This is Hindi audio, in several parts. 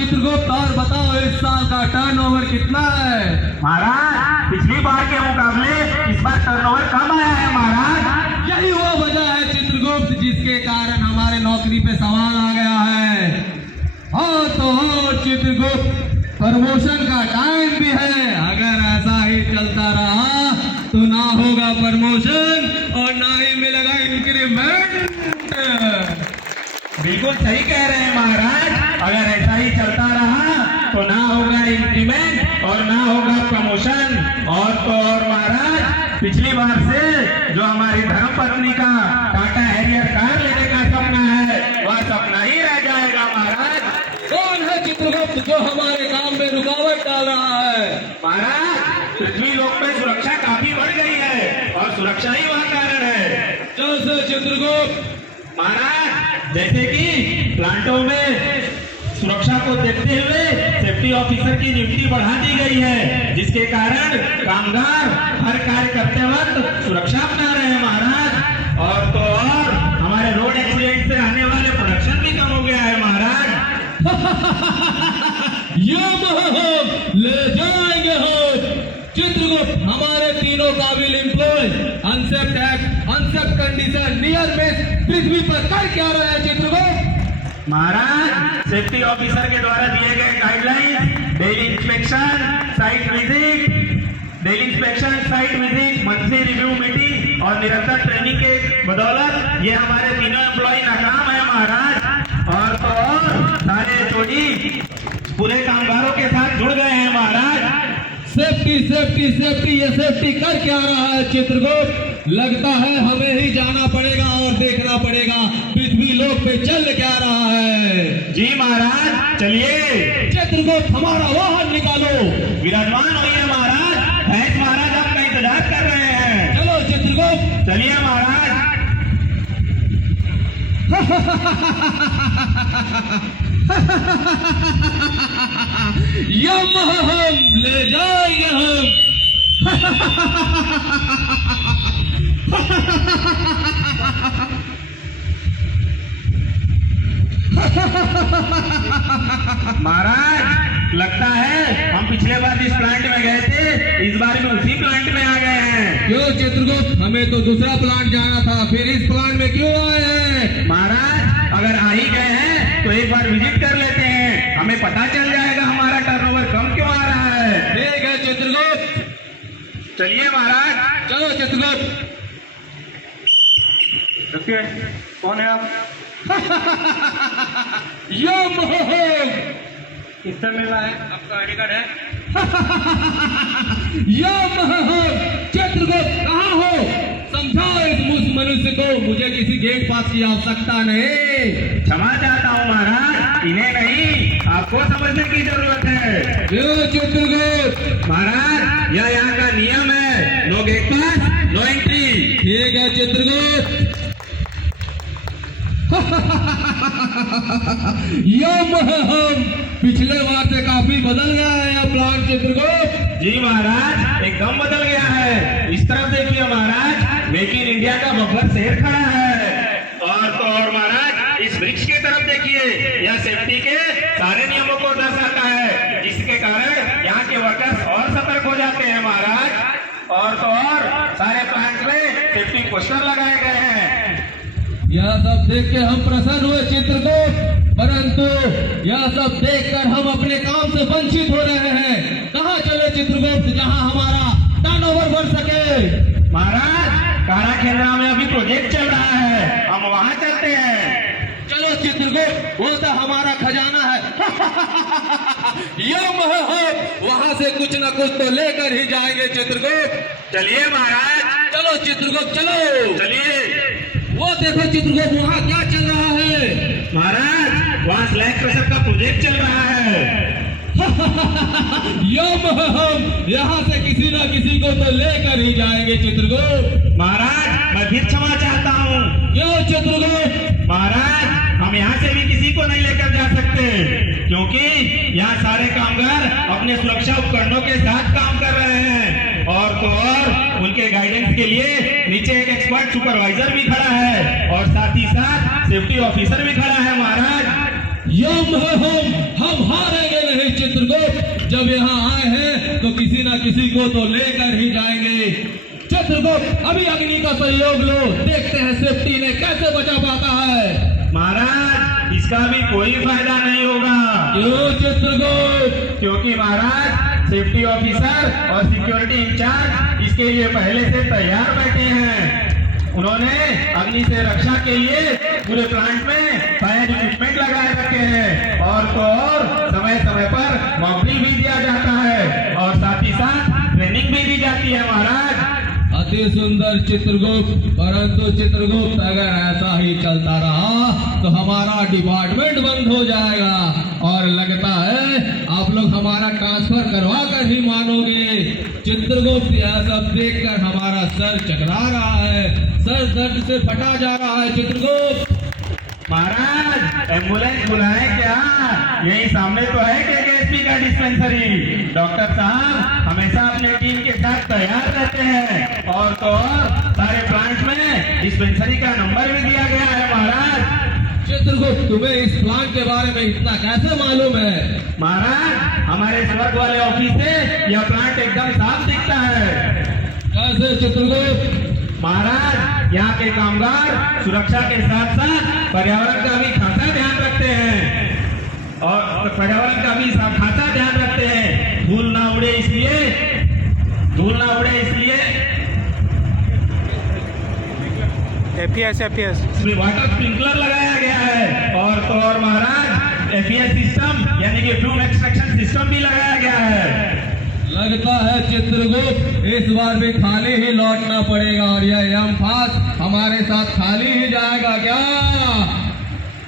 चित्रगुप्त, और बताओ इस साल का टर्नओवर कितना है? महाराज पिछली बार के मुकाबले इस बार टर्नओवर कम आया है महाराज। यही वो वजह है चित्रगुप्त जिसके कारण हमारे नौकरी पे सवाल आ गया है। और तो और चित्रगुप्त, प्रमोशन का टाइम भी है। अगर ऐसा ही चलता रहा तो ना होगा प्रमोशन और ना ही मिलेगा इंक्रीमेंट। बिल्कुल सही कह रहे हैं महाराज, अगर ऐसा ही चलता रहा तो ना होगा इंक्रीमेंट और ना होगा प्रमोशन। और तो और महाराज पिछली बार से जो हमारी धर्मपत्नी का टाटा हैरियर कार लेने का सपना है वह सपना ही रह जाएगा महाराज। कौन है चित्रगुप्त जो हमारे काम में रुकावट डाल रहा है? महाराज पृथ्वी लोक में सुरक्षा काफी बढ़ गई है और सुरक्षा ही वह कारण है। जैसे चित्रगुप्त? महाराज जैसे कि प्लांटों में सुरक्षा को देखते हुए सेफ्टी ऑफिसर की नियुक्ति बढ़ा दी गई है, जिसके कारण कामगार हर कार्य करते वक्त सुरक्षा अपना रहे हैं महाराज। और तो और हमारे रोड एक्सीडेंट से आने वाले प्रोडक्शन भी कम हो गया है महाराज। हम ले जाएंगे हम चित्रगुप्त हमारे तीनों काबिल employ unsafe act, unsafe condition, near miss पृथ्वी पर कर क्या रहे हैं चित्रगुप्त? महाराज सेफ्टी ऑफिसर के द्वारा दिए गए guidelines, daily inspection, site visit, monthly review meeting और निरंतर ट्रेनिंग के बदौलत ये हमारे तीनों एम्प्लॉय नाकाम है महाराज। और तो और सारे एचओडी पूरे कामगारों के साथ जुड़ गए हैं महाराज। सेफ्टी सेफ्टी सेफ्टी, ये सेफ्टी कर क्या रहा है चित्रगुप्त? लगता है हमें ही जाना पड़ेगा और देखना पड़ेगा पृथ्वी लोक पे चल क्या रहा है। जी महाराज चलिए। चित्रगुप्त हमारा वाहन निकालो। विराजमान होइए महाराज, भैंस महाराज आपका इंतजार कर रहे हैं। चलो चित्रगुप्त। चलिए महाराज। यम हम ले जाएंगे हम। महाराज लगता है हम पिछले बार जिस प्लांट में गए थे इस बार में उसी प्लांट में आ गए हैं। क्यों चित्रगुप्त? हमें तो दूसरा प्लांट जाना था, फिर इस प्लांट में क्यों आए हैं? महाराज अगर आ ही गए हैं तो एक बार विजिट कर लेते हैं, हमें पता चल जाएगा हमारा टर्नओवर कम क्यों आ रहा है। ठीक है चित्रगुप्त। चलिए महाराज। चलो चित्रगुप्त। रुकिए, कौन है आप? यम हम। किससे मिल रहा है? आपका आईडी कार्ड है? यम हम। चित्रगुप्त कहाँ हो? समझाओ इस मनुष्य को, मुझे किसी गेट पास की आवश्यकता नहीं। क्षमा चाहता हूँ महाराज, इन्हें नहीं आपको समझने की जरूरत है। क्यों चित्रगुप्त? महाराज यह यहाँ का नियम है, नो गेट पास नो एंट्री। ठीक है चित्रगुप्त। यम हम। पिछले बार से काफी बदल गया है यह प्लांट चित्रगुप्त। जी महाराज एकदम बदल गया है। इस तरफ देखिए महाराज, मेक इन इंडिया का बब्बर शेर खड़ा है। और तो और महाराज इस वृक्ष की तरफ देखिए, यह सेफ्टी के सारे नियमों को दर्शाता है, जिसके कारण यहाँ के वर्कर्स और सतर्क हो जाते हैं महाराज। और तो और सारे प्लांट में सेफ्टी पोस्टर लगाए गए हैं। यह सब देख के हम प्रसन्न हुए चित्रगुप्त, परंतु यह सब देखकर हम अपने काम से वंचित हो रहे हैं। कहाँ चले चित्रगुप्त जहाँ हमारा टर्नओवर बढ़ सके? महाराज कारा खेलना में अभी प्रोजेक्ट चल रहा है, हम वहाँ चलते हैं। चलो चित्रगुप्त, वो तो हमारा खजाना है। यम हम वहाँ से कुछ न कुछ तो लेकर ही जाएंगे चित्रगुप्त। चलिए महाराज। चलो चित्रगुप्त चलो। चलिए। वो देखो चित्रगुप्त वहाँ क्या चल रहा है? महाराज वहाँ स्लैग प्रेशर का प्रोजेक्ट चल रहा है। यम हम यहाँ से किसी न किसी को तो लेकर ही जाएंगे चित्रगुप्त। महाराज मैं फिर क्षमा चाहता हूँ। क्यों चित्रगुप्त? महाराज हम यहाँ से भी किसी को नहीं लेकर जा सकते, क्योंकि यहाँ सारे कामगार अपने सुरक्षा उपकरणों के साथ काम कर रहे हैं। और तो और उनके गाइडेंस के लिए नीचे एक एक्सपर्ट सुपरवाइजर भी खड़ा है और साथ ही साथ सेफ्टी ऑफिसर भी खड़ा है महाराज। यम हम हारे चित्रगुप्त जब यहाँ आए हैं तो किसी ना किसी को तो लेकर ही जाएंगे। चित्रगुप्त अभी अग्नि का सहयोग लो, देखते हैं सेफ्टी ने कैसे बचा पाता है। महाराज इसका भी कोई फायदा नहीं होगा। क्यों चित्रगुप्त? क्योंकि महाराज सेफ्टी ऑफिसर और सिक्योरिटी इंचार्ज इसके लिए पहले से तैयार बैठे हैं। उन्होंने अग्नि से रक्षा के लिए पूरे प्लांट में फायर इक्विपमेंट लगाए रखे हैं और तो और समय समय पर मॉक ड्रिल भी दिया जाता है और साथ ही साथ ट्रेनिंग भी दी जाती है। महाराज अति सुंदर चित्रगुप्त, परंतु चित्रगुप्त अगर ऐसा ही चलता रहा तो हमारा डिपार्टमेंट बंद हो जाएगा और लगता है आप लोग हमारा ट्रांसफर करवा कर ही मानोगे। चित्रगुप्त यह सब देखकर हमारा सर चकरा रहा है, सर दर्द से फटा जा रहा है। चित्रगुप्त महाराज एम्बुलेंस बुलाए क्या? यही सामने तो है केकेएसपी का डिस्पेंसरी। डॉक्टर साहब हमेशा अपने टीम के साथ तैयार रहते हैं और तो और सारे प्लांट में डिस्पेंसरी का नंबर भी दिया गया है। महाराज चित्रगुप्त तुम्हें इस प्लांट के बारे में इतना कैसे मालूम है? महाराज हमारे स्वर्ग वाले ऑफिस से यह प्लांट एकदम साफ दिखता है। कैसे चित्रगुप्त? महाराज यहाँ के कामगार सुरक्षा के साथ साथ पर्यावरण का भी खासा ध्यान रखते हैं और पर्यावरण का भी खासा ध्यान रखते हैं। धूल ना उड़े इसलिए इसमें वाटर स्प्रिंकलर लगाया गया है और तो और महाराज एफईएस सिस्टम यानी कि फ्लूम एक्सट्रैक्शन सिस्टम भी लगाया गया है। लगता है चित्रगुप्त इस बार भी खाली ही लौटना पड़ेगा और यह यमफास हमारे साथ खाली ही जाएगा क्या?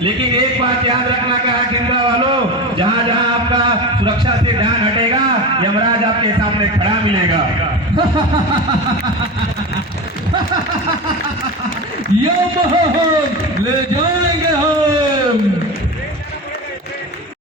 लेकिन एक बात याद रखना किंद्रा वालों, जहाँ जहाँ आपका सुरक्षा से ध्यान हटेगा यमराज आपके सामने खड़ा मिलेगा। ये